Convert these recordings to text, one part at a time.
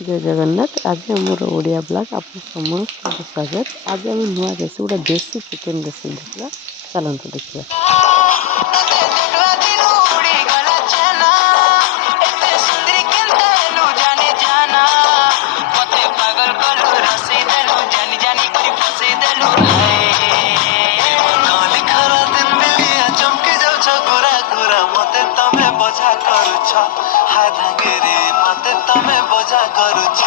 जय जगन्नाथ। आज आमर ओडिया ब्लॉग आप समस्त स्वागत। आज आम नुआ रेसिपी गोटे देसी चिकेन रेसिपी देखा। चलते देखा। मते तमे बोझा करुछ।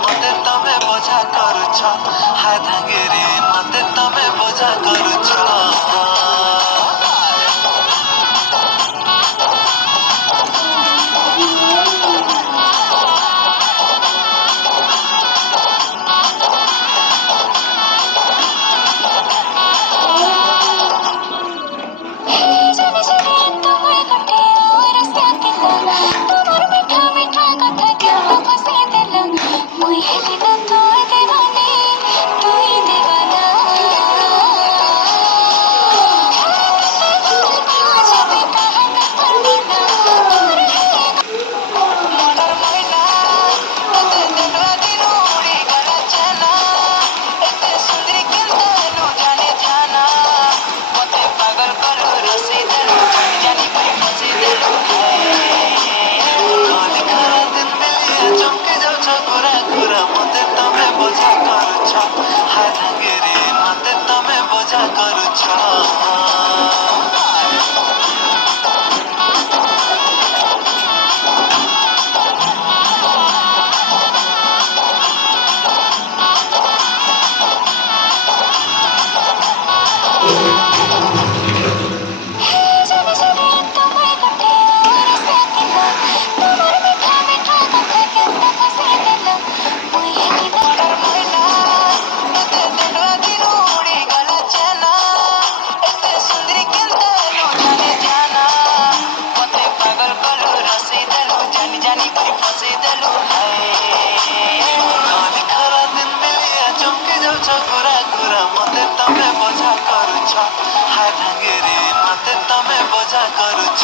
मते तमे बोझा करुछ। हाय धांगेरे मते तमे बोझा करुछ। मते तमे बोझा करुछ। हाय धांगेरे मते तमे बोझा करुछ। मते तमे बोझा करुछ। हाय धांगेरे मते तमे बोझा करुछ।